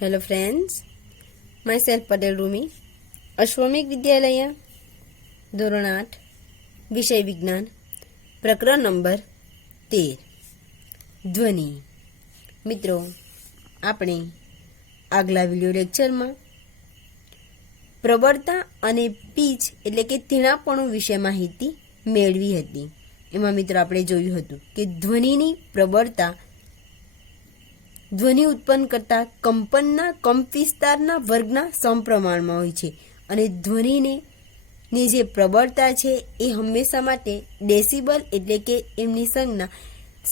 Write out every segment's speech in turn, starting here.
Hello friends, myself Patel Rumi, Ashwamik Vidyalaya, धोरण 8, विषय विज्ञान, प्रकरण नंबर 13 ध्वनि। मित्रों, આપણે આગલા વિડિયો લેક્ચરમાં પ્રબળતા અને પીચ એટલે કે તીણાપણું વિશે માહિતી મેળવી હતી। એમાં મિત્રો આપણે જોયું હતું કે ધ્વનિની પ્રબળતા ધ્વનિ ઉત્પન્ન કરતા કંપનના કંપવિસ્તારના વર્ગના સમપ્રમાણમાં હોય છે અને ધ્વનિની જે પ્રબળતા છે એ હંમેશા માટે ડેસિબલ એટલે કે એમની સંજ્ઞા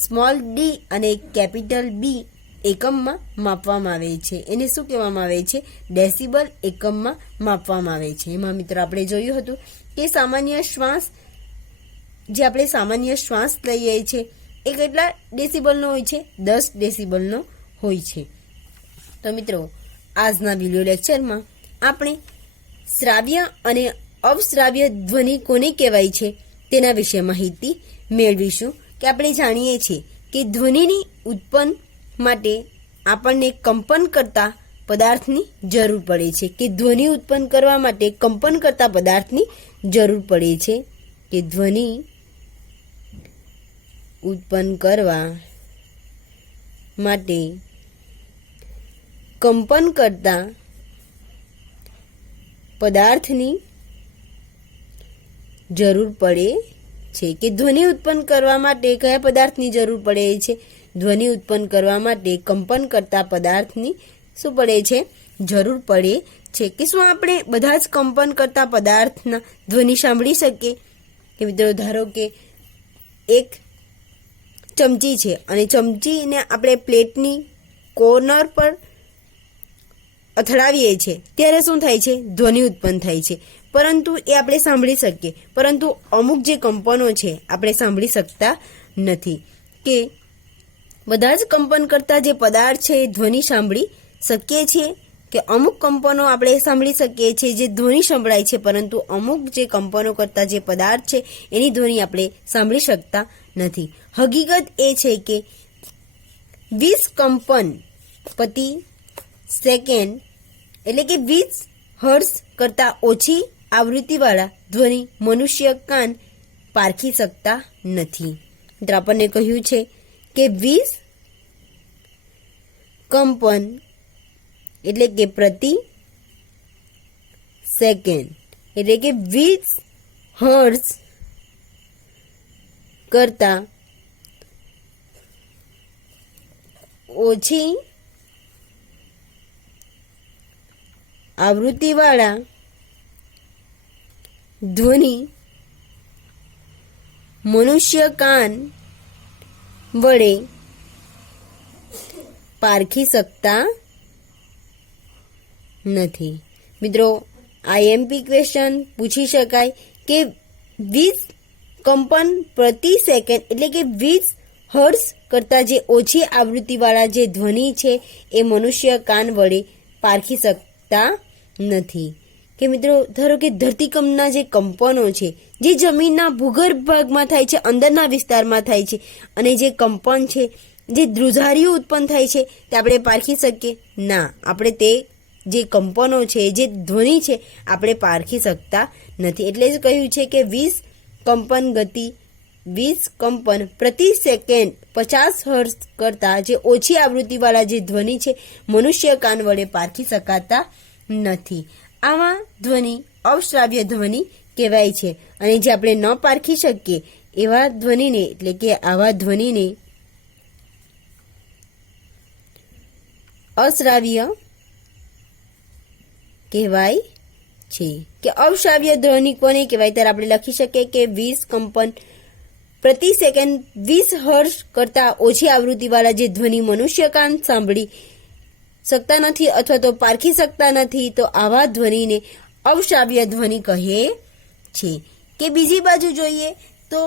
સ્મોલ ડી અને કેપિટલ બી એકમમાં માપવામાં આવે છે। એને શું કહેવામાં આવે છે? ડેસિબલ એકમમાં માપવામાં આવે છે। એમાં મિત્રો આપણે જોયું હતું કે સામાન્ય શ્વાસ જે આપણે સામાન્ય શ્વાસ લઈએ છીએ એ કેટલા ડેસિબલનો હોય છે? 10 ડેસિબલનો હોય છે। તો મિત્રો, આજના વિડિયો લેક્ચરમાં આપણે શ્રાવ્ય અને અવશ્રાવ્ય ધ્વનિ કોને કહેવાય છે તેના વિશે માહિતી મેળવીશું। કે આપણે જાણીએ છીએ કે ધ્વનિની ઉત્પન્ન માટે આપણને કંપન કરતા પદાર્થની જરૂર પડે છે કે ધ્વનિ ઉત્પન્ન કરવા માટે કંપન કરતા પદાર્થની જરૂર પડે છે કે ધ્વનિ ઉત્પન્ન કરવા માટે કંપન કરતા પદાર્થની જરૂર પડે છે કે ધ્વનિ ઉત્પન્ન કરવા માટે કયા પદાર્થની જરૂર પડે છે? ધ્વનિ ઉત્પન્ન કરવા માટે કંપન કરતા પદાર્થની શું પડે છે? જરૂર પડે છે। કે શું આપણે બધા જ કંપન કરતા પદાર્થના ધ્વનિ સાંભળી શકીએ? કે મિત્રો, ધારો કે એક ચમચી છે અને ચમચીને આપણે પ્લેટની કોર્નર પર અથડાવીએ છીએ ત્યારે શું થાય છે? ધ્વનિ ઉત્પન્ન થાય છે, પરંતુ એ આપણે સાંભળી શકીએ, પરંતુ અમુક જે કંપનો છે આપણે સાંભળી શકતા નથી। કે બધા જ કંપન કરતા જે પદાર્થ છે એ ધ્વનિ સાંભળી શકીએ છીએ કે અમુક કંપનો આપણે સાંભળી શકીએ છીએ જે ધ્વનિ સંભળાય છે, પરંતુ અમુક જે કંપનો કરતા જે પદાર્થ છે એની ધ્વનિ આપણે સાંભળી શકતા નથી। હકીકત એ છે કે 20 કંપન પ્રતિ સેકન્ડ એટલે કે 20 હર્ટ્ઝ કરતાં ઓછી આવૃત્તિવાળા ધ્વનિ મનુષ્ય કાન પારખી શકતા નથી। મિત્રો, આપણને કહ્યું છે કે 20 કંપન એટલે કે પ્રતિ સેકન્ડ એટલે કે 20 હર્ટ્ઝ કરતાં ઓછી આવૃત્તિવાળા ધ્વનિ મનુષ્ય કાન વડે પારખી શકતા નથી। મિત્રો, આઈએમપી ક્વેશ્ચન પૂછી શકાય કે 20 કંપન પ્રતિ સેકન્ડ એટલે કે 20 હર્ટ્ઝ કરતાં જે ઓછી આવૃત્તિવાળા જે ધ્વનિ છે એ મનુષ્ય કાન વડે પારખી શકતા નથી। કે મિત્રો, ધારો કે ધરતીકંપના જે કંપનો છે જે જમીનના ભૂગર્ભ ભાગમાં થાય છે, અંદરના વિસ્તારમાં થાય છે, અને જે કંપન છે જે ધ્રુજારીઓ ઉત્પન્ન થાય છે તે આપણે પારખી શકીએ? ના, આપણે તે જે કંપનો છે જે ધ્વનિ છે આપણે પારખી શકતા નથી। એટલે જ કહ્યું છે કે 20 કંપન પ્રતિ સેકન્ડ 50 હર્ટ્ઝ કરતાં જે ઓછી આવૃત્તિવાળા જે ધ્વનિ છે મનુષ્ય કાન વડે પારખી શકાતા નથી। આવા ધ્વનિ અવશ્રાવ્ય ધ્વનિ કહેવાય છે અને જે આપણે ન પારખી શકીએ એવા ધ્વનિને એટલે કે આવા ધ્વનિને અશ્રાવ્ય કહેવાય છે। કે અવશ્રાવ્ય ધ્વનિ કોને કહેવાય? ત્યારે આપણે લખી શકીએ કે 20 કંપન પ્રતિ સેકન્ડ 20 હર્ટ્ઝ કરતાં ઓછી આવૃત્તિવાળા જે ધ્વનિ મનુષ્ય કાન સાંભળી શકતા નથી અથવા તો પારખી શકતા નથી, તો આવા ધ્વનિને અવશ્રાવ્ય ધ્વનિ કહે છે। કે બીજી બાજુ જોઈએ તો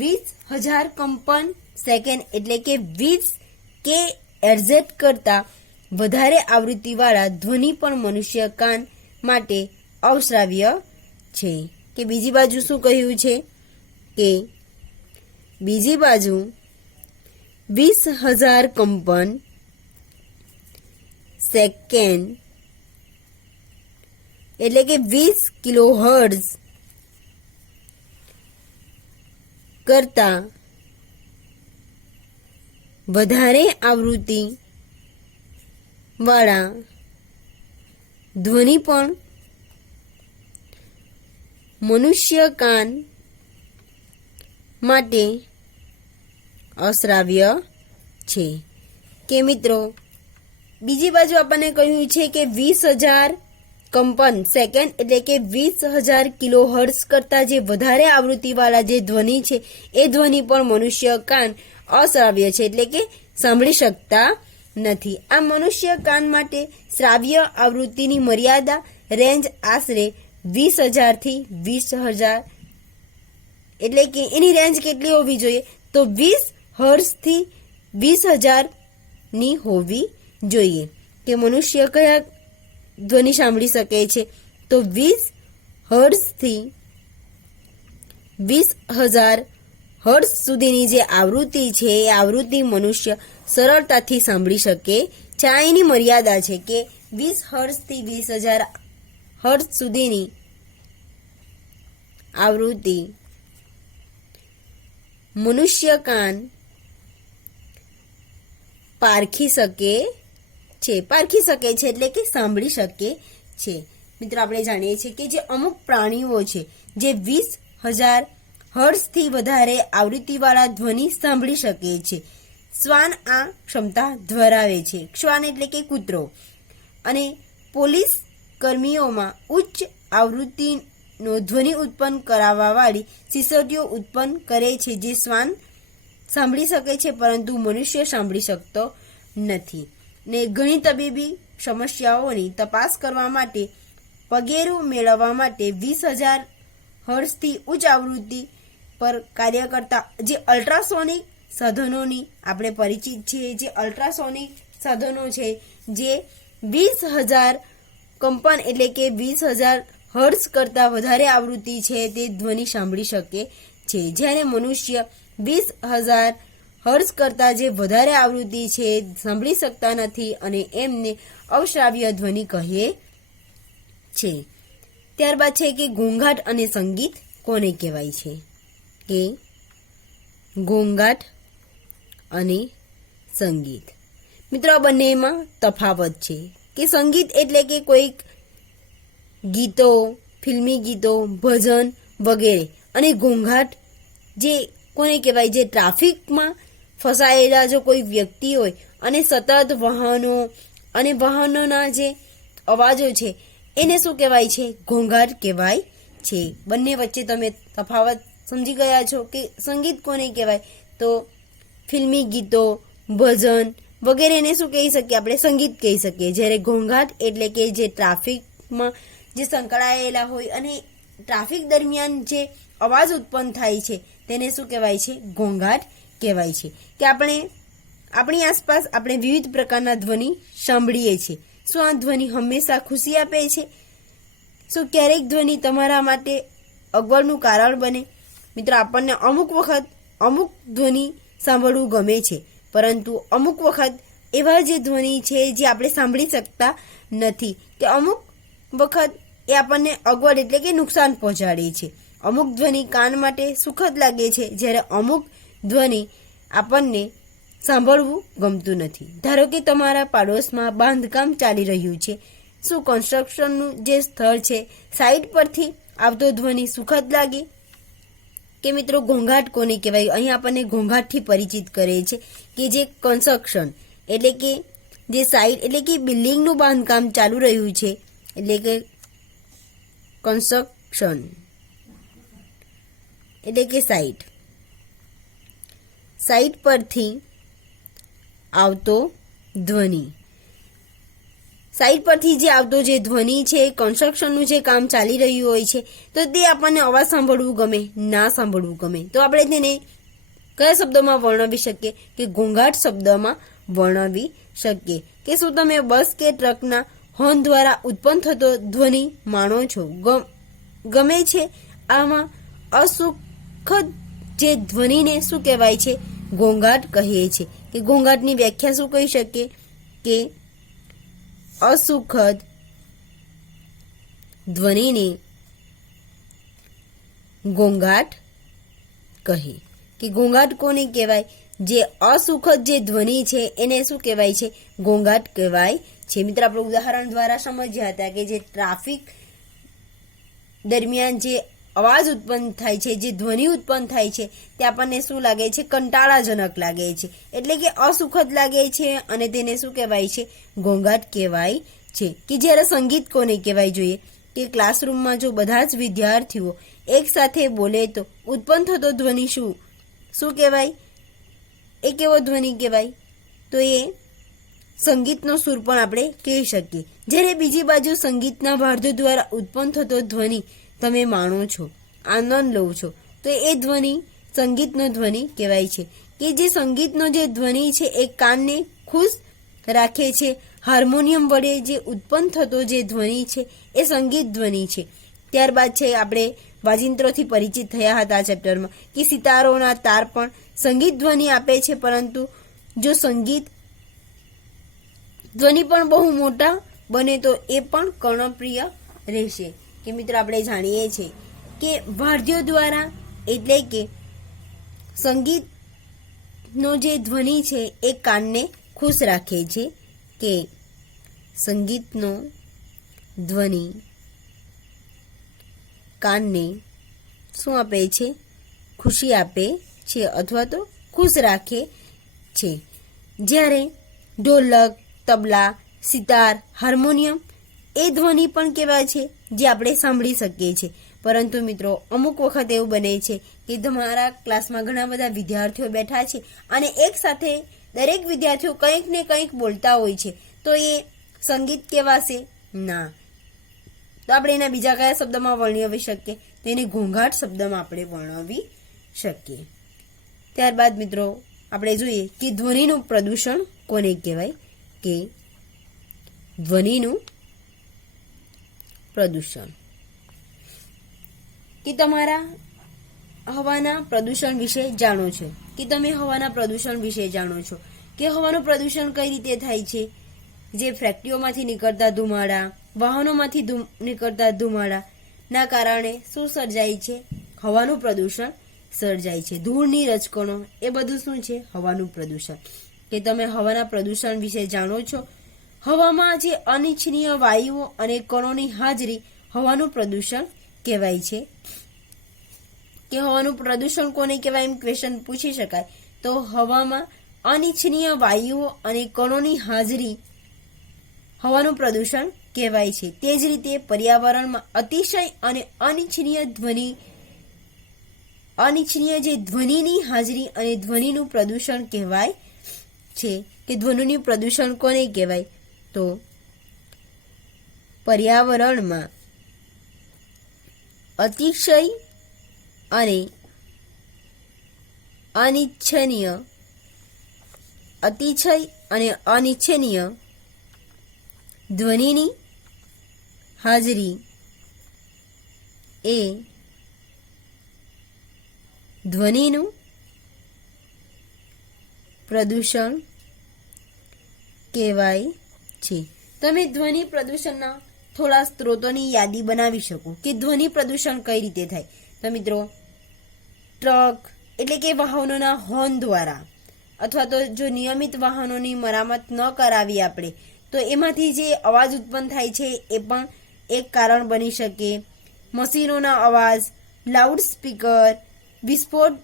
20,000 કંપન સેકન્ડ એટલે કે 20 kHz કરતાં વધારે આવૃત્તિવાળા ધ્વનિ પણ મનુષ્ય કાન માટે અવશ્રાવ્ય છે। કે બીજી બાજુ શું કહ્યું છે કે બીજી બાજુ 20,000 કંપન સેકન્ડ એટલે કે 20 કિલોહર્ટ્ઝ કરતા વધારે આવૃત્તિ વાળા ધ્વનિ પણ મનુષ્ય કાન માટે અશ્રાવ્ય છે. કે મિત્રો બીજી બાજુ આપણને કહ્યું છે કે 20,000 કંપન સેકન્ડ એટલે કે 20,000 કિલોહર્ટ્ઝ કરતાં જે વધારે આવૃત્તિવાળા જે ધ્વનિ છે એ ધ્વનિ પણ મનુષ્ય કાન અશ્રાવ્ય છે એટલે કે સાંભળી શકતા નથી. આ મનુષ્ય કાન માટે શ્રાવ્ય આવૃત્તિની મર્યાદા રેન્જ આશરે 20,000 થી 20,000 એટલે કે એની રેન્જ કેટલી હોવી જોઈએ તો 20 હર્ટ્ઝ થી 20,000 ની હોવી જોઈએ. કે મનુષ્ય કયા ધ્વનિ સાંભળી શકે છે તો 20 હર્ટ્ઝ થી 20,000 હર્ટ્ઝ સુધીની જે આવૃત્તિ છે એ આવૃત્તિ મનુષ્ય સરળતાથી સાંભળી શકે છે. આ એની મર્યાદા છે કે 20 હર્ટ્ઝ થી 20,000 હર્ટ્ઝ સુધીની આવૃત્તિ મનુષ્ય કાન પારખી શકે છે એટલે કે સાંભળી શકે છે. મિત્રો આપણે જાણીએ છીએ કે જે અમુક પ્રાણીઓ છે જે 20,000 હર્ટ્ઝથી વધારે આવૃત્તિવાળા ધ્વનિ સાંભળી શકે છે. શ્વાન આ ક્ષમતા ધરાવે છે. શ્વાન એટલે કે કૂતરો. અને પોલીસ કર્મીઓમાં ઉચ્ચ આવૃત્તિનો ધ્વનિ ઉત્પન્ન કરાવવાવાળી સિસોટીઓ ઉત્પન્ન કરે છે જે શ્વાન સાંભળી શકે છે પરંતુ મનુષ્ય સાંભળી શકતો નથી. ને ઘણી તબીબી સમસ્યાઓની તપાસ કરવા માટે પગેરું મેળવવા માટે 20,000 હર્ટ્ઝથી ઉચ્ચ આવૃત્તિ પર કાર્ય કરતા જે અલ્ટ્રાસોનિક સાધનોની આપણે પરિચિત છીએ. જે અલ્ટ્રાસોનિક સાધનો છે જે 20,000 કંપન એટલે કે 20,000 હર્ટ્ઝ કરતાં વધારે આવૃત્તિ છે તે ધ્વનિ સાંભળી શકે છે. જ્યારે મનુષ્ય 20,000 હર્ટ્ઝ કરતાં જે વધારે આવૃત્તિ છે સાંભળી શકતા નથી અને એમને અશ્રાવ્ય ધ્વનિ કહે છે. ત્યારબાદ છે કે ઘોંઘાટ અને સંગીત કોને કહેવાય છે? કે ઘોંઘાટ અને સંગીત. મિત્રો આ બંનેમાં તફાવત છે કે સંગીત એટલે કે કોઈક ગીતો, ફિલ્મી ગીતો, ભજન વગેરે. અને ઘોંઘાટ જે કોને કહેવાય? જે ટ્રાફિકમાં ફસાયેલા જો કોઈ વ્યક્તિ હોય અને સતત વાહનો અને વાહનોના જે અવાજો છે એને શું કહેવાય છે? ઘોંઘાટ કહેવાય છે. બંને વચ્ચે તમે તફાવત સમજી ગયા છો કે સંગીત કોને કહેવાય તો ફિલ્મી ગીતો, ભજન વગેરેને શું કહી શકીએ? આપણે સંગીત કહી શકીએ. જ્યારે ઘોંઘાટ એટલે કે જે ટ્રાફિકમાં જે સંકળાયેલા હોય અને ટ્રાફિક દરમિયાન જે અવાજ ઉત્પન્ન થાય છે તેને શું કહેવાય છે? ઘોંઘાટ કહેવાય છે. કે આપણે આપણી આસપાસ આપણે વિવિધ પ્રકારના ધ્વનિ સાંભળીએ છીએ. શું આ ધ્વનિ હંમેશા ખુશી આપે છે? શું ક્યારેક ધ્વનિ તમારા માટે અગવડનું કારણ બને? મિત્રો આપણને અમુક વખત અમુક ધ્વનિ સાંભળવું ગમે છે પરંતુ અમુક વખત એવા જે ધ્વનિ છે જે આપણે સાંભળી શકતા નથી કે અમુક વખત એ આપણને અગવડ એટલે કે નુકસાન પહોંચાડે છે. અમુક ધ્વનિ કાન માટે સુખદ લાગે છે જ્યારે અમુક ધ્વનિ આપણને સાંભળવું ગમતું નથી. ધારો કે તમારા પાડોશમાં બાંધકામ ચાલી રહ્યું છે. શું કન્સ્ટ્રક્શનનું જે સ્થળ છે સાઇટ પરથી આવતો ધ્વનિ સુખદ લાગે? કે મિત્રો ઘોંઘાટ કોને કહેવાય? અહીં આપણને ઘોંઘાટથી પરિચિત કરે છે કે જે કન્સ્ટ્રક્શન એટલે કે જે સાઇટ એટલે કે બિલ્ડિંગનું બાંધકામ ચાલુ રહ્યું છે એટલે કે કન્સ્ટ્રક્શન એટલે કે સાઇટ પરથી આવતો ધ્વનિ. સાઇટ પરથી જે આવતો જે ધ્વનિ છે કન્સ્ટ્રક્શનનું જે કામ ચાલી રહ્યું હોય છે તો તે આપણને અવાજ સાંભળવું ગમે, ના સાંભળવું ગમે. તો આપણે તેને કયા શબ્દોમાં વર્ણવી શકીએ? કે ઘોંઘાટ શબ્દમાં વર્ણવી શકીએ. કે શું તમે બસ કે ટ્રકના હોર્ન દ્વારા ઉત્પન્ન થતો ધ્વનિ માણો છો? ગમે છે? આમાં અસુખદ જે ધ્વનિને શું કહેવાય છે? ઘોંઘાટ કહીએ છીએ. કે ઘોંઘાટની વ્યાખ્યા શું કહી શકીએ? કે અસુખદ ધ્વનિને ઘોંઘાટ કહે. કે ઘોંઘાટ કોને કહેવાય? જે અસુખદ જે ધ્વનિ છે એને શું કહેવાય છે? ઘોંઘાટ કહેવાય છે. મિત્ર, આપણે ઉદાહરણ દ્વારા સમજ્યા હતા કે જે ટ્રાફિક દરમિયાન જે અવાજ ઉત્પન્ન થાય છે, જે ધ્વનિ ઉત્પન્ન થાય છે, તે આપણને શું લાગે છે? કંટાળાજનક લાગે છે, એટલે કે અસુખદ લાગે છે અને તેને શું કહેવાય છે? ઘોંઘાટ કહેવાય છે. કે જ્યારે સંગીત કોને કહેવાય જોઈએ? કે ક્લાસરૂમમાં જો બધા જ વિદ્યાર્થીઓ એક સાથે બોલે તો ઉત્પન્ન થતો ધ્વનિ શું કહેવાય? એ કેવો ધ્વનિ કહેવાય? તો એ સંગીતનો સૂર પણ આપણે કહી શકીએ. જ્યારે બીજી બાજુ સંગીતના વાદ્યો દ્વારા ઉત્પન્ન થતો ધ્વનિ તમે માણો છો, આનંદ લો છો, તો એ ધ્વનિ સંગીતનો ધ્વનિ કહેવાય છે. કે જે સંગીતનો જે ધ્વનિ છે એ કાનને ખુશ રાખે છે. હાર્મોનિયમ વડે જે ઉત્પન્ન થતો જે ધ્વનિ છે એ સંગીત ધ્વનિ છે. ત્યારબાદ છે આપણે વાજિંત્રોથી પરિચિત થયા હતા આ ચેપ્ટરમાં કે સિતારોના તાર પણ સંગીત ધ્વનિ આપે છે, પરંતુ જો સંગીત ધ્વનિ પણ બહુ મોટા બને તો એ પણ કર્ણપ્રિય રહેશે. કે મિત્રો, આપણે જાણીએ છીએ કે વાદ્યો દ્વારા એટલે કે સંગીતનો જે ધ્વનિ છે એ કાનને ખુશ રાખે છે. કે સંગીતનો ધ્વનિ કાનને શું આપે છે? ખુશી આપે છે અથવા તો ખુશ રાખે છે. જ્યારે ઢોલક, તબલા, સિતાર, હાર્મોનિયમ એ ધ્વનિ પણ કેવા છે? જે આપણે સાંભળી શકીએ છીએ. પરંતુ મિત્રો, અમુક વખત એવું બને છે કે તમારા ક્લાસમાં ઘણા બધા વિદ્યાર્થીઓ બેઠા છે અને એક સાથે દરેક વિદ્યાર્થીઓ કંઈક ને કંઈક બોલતા હોય છે, તો એ સંગીત કહેવાશે? ના. તો આપણે એના બીજા કયા શબ્દમાં વર્ણવી શકીએ? તો એને ઘોંઘાટ શબ્દમાં આપણે વર્ણવી શકીએ. ત્યારબાદ મિત્રો આપણે જોઈએ કે ધ્વનિનું પ્રદૂષણ કોને કહેવાય? કે ધ્વનિનું પ્રદૂષણ કે તમારા હવાના પ્રદૂષણ વિશે જાણો છો, કે તમે હવાના પ્રદૂષણ વિશે જાણો છો કે હવાનું પ્રદૂષણ કઈ રીતે થાય છે? જે ફેક્ટરીઓમાંથી નીકળતા ધુમાડા, વાહનોમાંથી નીકળતા ધુમાડાના કારણે શું સર્જાય છે? હવાનું પ્રદૂષણ સર્જાય છે. ધૂળની રજકણો, એ બધું શું છે? હવાનું પ્રદૂષણ. કે તમે હવાના પ્રદૂષણ વિશે જાણો છો? હવામાં જે અનિચ્છનીય વાયુઓ અને કણોની હાજરી હવાનું પ્રદૂષણ કહેવાય છે. કે હવાનું પ્રદૂષણ કોને કહેવાય એમ ક્વેશ્ચન પૂછી શકાય. તો હવામાં અનિચ્છનીય વાયુઓ અને કણોની હાજરી હવાનું પ્રદૂષણ કહેવાય છે. તે જ રીતે પર્યાવરણમાં અતિશય અને અનિચ્છનીય જે ધ્વનિની હાજરી અને ધ્વનિનું પ્રદૂષણ કહેવાય છે. કે ધ્વનિનું પ્રદૂષણ કોને કહેવાય? તો પર્યાવરણમાં અતિશય અને અનિચ્છનીય ધ્વનિની હાજરી એ ધ્વનિનું પ્રદૂષણ કહેવાય છે. તમે ધ્વનિ પ્રદૂષણના થોડા સ્ત્રોતોની યાદી બનાવી શકો કે ધ્વનિ પ્રદૂષણ કઈ રીતે થાય. તો મિત્રો, ટ્રક એટલે કે વાહનોના હોર્ન દ્વારા, અથવા તો જો નિયમિત વાહનોની મરામત ન કરાવી આપણે તો એમાંથી જે અવાજ ઉત્પન્ન થાય છે એ પણ એક કારણ બની શકે. મશીનોના અવાજ, લાઉડ સ્પીકર, વિસ્ફોટ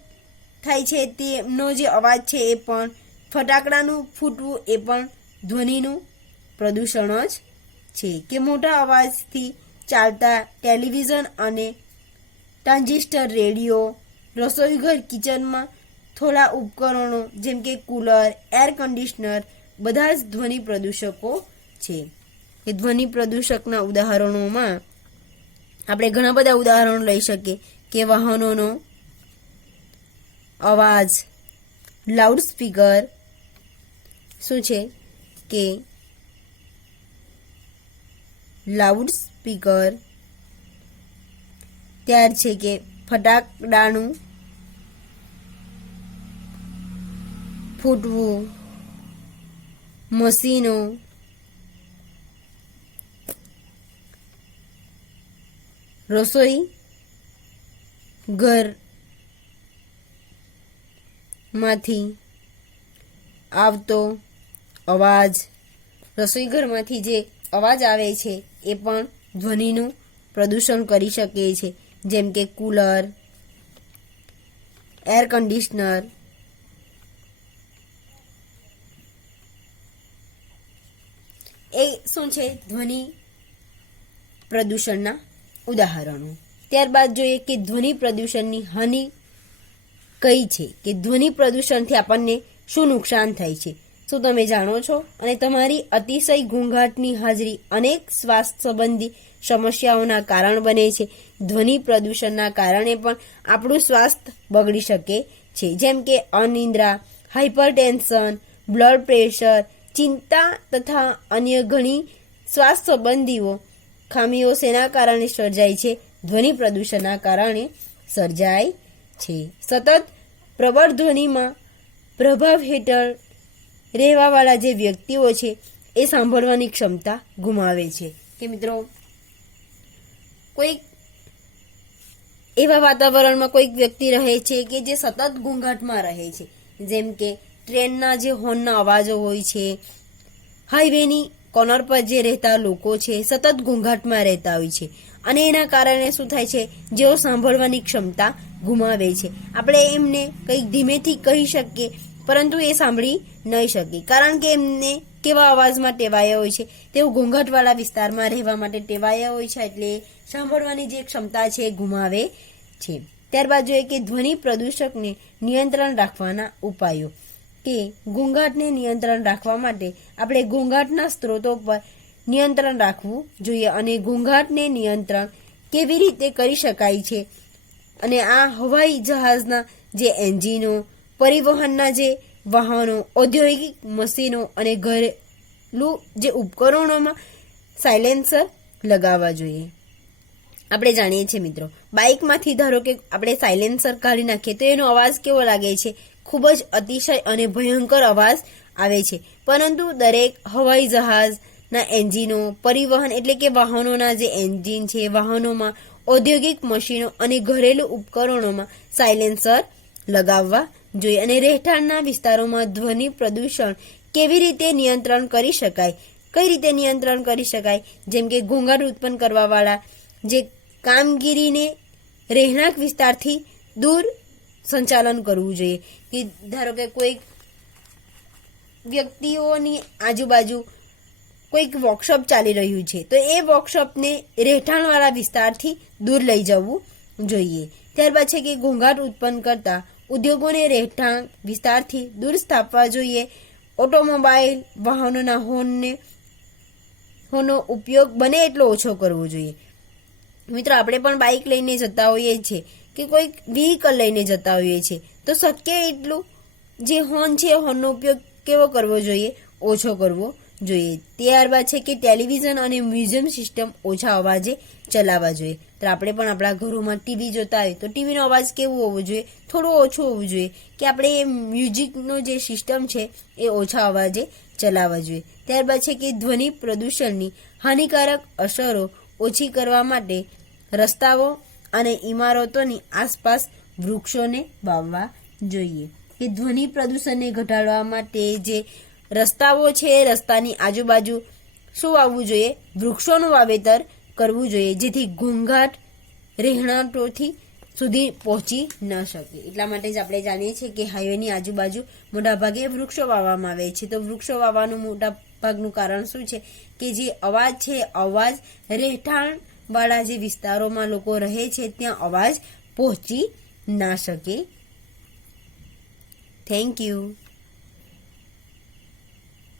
થાય છે તેમનો જે અવાજ છે એ પણ, ફટાકડાનું ફૂટવું એ પણ ધ્વનિનું પ્રદૂષણ જ છે. કે મોટા અવાજથી ચાલતા ટેલિવિઝન અને ટ્રાન્ઝિસ્ટર રેડિયો, રસોઈઘર કિચનમાં થોડા ઉપકરણો જેમ કે કુલર, એર કન્ડિશનર બધા જ ધ્વનિ પ્રદૂષકો છે. એ ધ્વનિ પ્રદૂષકના ઉદાહરણોમાં આપણે ઘણા બધા ઉદાહરણો લઈ શકીએ કે વાહનોનો અવાજ, લાઉડ સ્પીકર શું છે? કે લાઉડ સ્પીકર, ત્યાર છે કે ફટાકડાનું ફૂટવું, મશીનો, રસોઈ ઘરમાંથી આવતો અવાજ, રસોઈ ઘરમાંથી જે અવાજ આવે છે એ પણ ધ્વનિનું પ્રદૂષણ કરી શકે છે, જેમ કે કુલર, એર કન્ડિશનર, એ શું છે ધ્વનિ પ્રદૂષણના ઉદાહરણો. ત્યારબાદ જોઈએ કે ધ્વનિ પ્રદૂષણની હાનિ કઈ છે, કે ધ્વનિ પ્રદૂષણથી આપણને શું નુકસાન થાય છે. શું તમે જાણો છો? અને તમારી અતિશય ઘોંઘાટની હાજરી અનેક સ્વાસ્થ્ય સંબંધી સમસ્યાઓના કારણ બને છે. ધ્વનિ પ્રદૂષણના કારણે પણ આપણું સ્વાસ્થ્ય બગડી શકે છે, જેમ કે અનિદ્રા, હાઇપરટેન્શન, બ્લડ પ્રેશર, ચિંતા તથા અન્ય ઘણી સ્વાસ્થ્ય સંબંધીઓ ખામીઓ શેના કારણે સર્જાય છે? ધ્વનિ પ્રદૂષણના કારણે સર્જાય છે. સતત પ્રબળ ધ્વનિમાં પ્રભાવ હેઠળ રહેવાવાળા જે વ્યક્તિઓ છે એ સાંભળવાની ક્ષમતા ગુમાવે છે. કે મિત્રો, કોઈક એવા વાતાવરણમાં કોઈક વ્યક્તિ રહે છે કે જે સતત ઘોંઘાટમાં રહે છે, જેમ કે ટ્રેનના જે હોર્નના અવાજો હોય છે, હાઈવેની કોર્નર પર જે રહેતા લોકો છે સતત ઘોંઘાટમાં રહેતા હોય છે, અને એના કારણે શું થાય છે? જેઓ સાંભળવાની ક્ષમતા ગુમાવે છે. આપણે એમને કંઈક ધીમેથી કહી શકીએ, પરંતુ એ સાંભળી નહીં શકે, કારણ કે એમને કેવા અવાજમાં ટેવાયા હોય છે, તેઓ ઘોંઘાટવાળા વિસ્તારમાં રહેવા માટે ટેવાયા હોય છે, એટલે સાંભળવાની જે ક્ષમતા છે એ ગુમાવે છે. ત્યારબાદ જોઈએ કે ધ્વનિ પ્રદૂષકને નિયંત્રણ રાખવાના ઉપાયો. કે ઘોંઘાટને નિયંત્રણ રાખવા માટે આપણે ઘોંઘાટના સ્ત્રોતો પર નિયંત્રણ રાખવું જોઈએ. અને ઘોંઘાટને નિયંત્રણ કેવી રીતે કરી શકાય છે? અને આ હવાઈ જહાજના જે એન્જિનો, પરિવહનના જે વાહનો, ઔદ્યોગિક મશીનો અને ઘરેલું જે ઉપકરણોમાં સાયલેન્સર લગાવવા જોઈએ. આપણે જાણીએ છીએ મિત્રો, બાઇકમાંથી ધારો કે આપણે સાયલેન્સર કાઢી નાખીએ તો એનો અવાજ કેવો લાગે છે? ખૂબ જ અતિશય અને ભયંકર અવાજ આવે છે. પરંતુ દરેક હવાઈ જહાજના એન્જિનો, પરિવહન એટલે કે વાહનોના જે એન્જિન છે, વાહનોમાં, ઔદ્યોગિક મશીનો અને ઘરેલું ઉપકરણોમાં સાયલેન્સર લગાવવા જોઈએ. અને રહેઠાણના વિસ્તારોમાં ધ્વનિ પ્રદૂષણ કેવી રીતે નિયંત્રણ કરી શકાય? કઈ રીતે નિયંત્રણ કરી શકાય? જેમ કે ઘોંઘાટ ઉત્પન્ન કરવાવાળા જે કામગીરીને રહેણાંક વિસ્તારથી દૂર સંચાલન કરવું જોઈએ. કે ધારો કે કોઈક વ્યક્તિઓની આજુબાજુ કોઈક વર્કશોપ ચાલી રહ્યું છે, તો એ વર્કશોપને રહેઠાણવાળા વિસ્તારથી દૂર લઈ જવું જોઈએ. ત્યારબાદ છે કે ઘોંઘાટ ઉત્પન્ન કરતા ઉદ્યોગોને રહેઠાણ વિસ્તારથી દૂર સ્થાપવા જોઈએ. ઓટોમોબાઈલ વાહનોના હોર્નનો ઉપયોગ બને એટલો ઓછો કરવો જોઈએ. મિત્રો, આપણે પણ બાઇક લઈને જતા હોઈએ છીએ કે કોઈક વ્હીકલ લઈને જતા હોઈએ છીએ, તો શક્ય એટલું જે હોર્ન છે હોર્નનો ઉપયોગ કેવો કરવો જોઈએ? ઓછો કરવો જોઈએ. ત્યારબાદ છે કે ટેલિવિઝન અને મ્યુઝિયમ સિસ્ટમ ઓછા અવાજે ચલાવવા જોઈએ. તો આપણે પણ આપણા ઘરોમાં ટીવી જોતા હોય તો ટીવીનો અવાજ કેવો હોવો જોઈએ? થોડો ઓછો હોવું જોઈએ, કે આપણે એ મ્યુઝિકનો જે સિસ્ટમ છે એ ઓછા અવાજે ચલાવવા જોઈએ. ત્યારબાદ છે કે ધ્વનિ પ્રદૂષણની હાનિકારક અસરો ઓછી કરવા માટે રસ્તાઓ અને ઇમારતોની આસપાસ વૃક્ષોને વાવવા જોઈએ. કે ધ્વનિ પ્રદૂષણને ઘટાડવા માટે જે રસ્તાઓ છે, રસ્તાની આજુબાજુ શું વાવવું જોઈએ? વૃક્ષોનું વાવેતર કરવું જોઈએ, જેથી ઘોંઘાટ રહેણાંકોથી સુધી પહોંચી ન શકે. એટલા માટે જ આપણે જાણીએ છીએ કે હાઈવેની આજુબાજુ મોટાભાગે વૃક્ષો વાવવામાં આવે છે. તો વૃક્ષો વાવવાનું મોટા ભાગનું કારણ શું છે? કે જે અવાજ છે, અવાજ રહેઠાણવાળા જે વિસ્તારોમાં લોકો રહે છે ત્યાં અવાજ પહોંચી ના શકે. Thank you.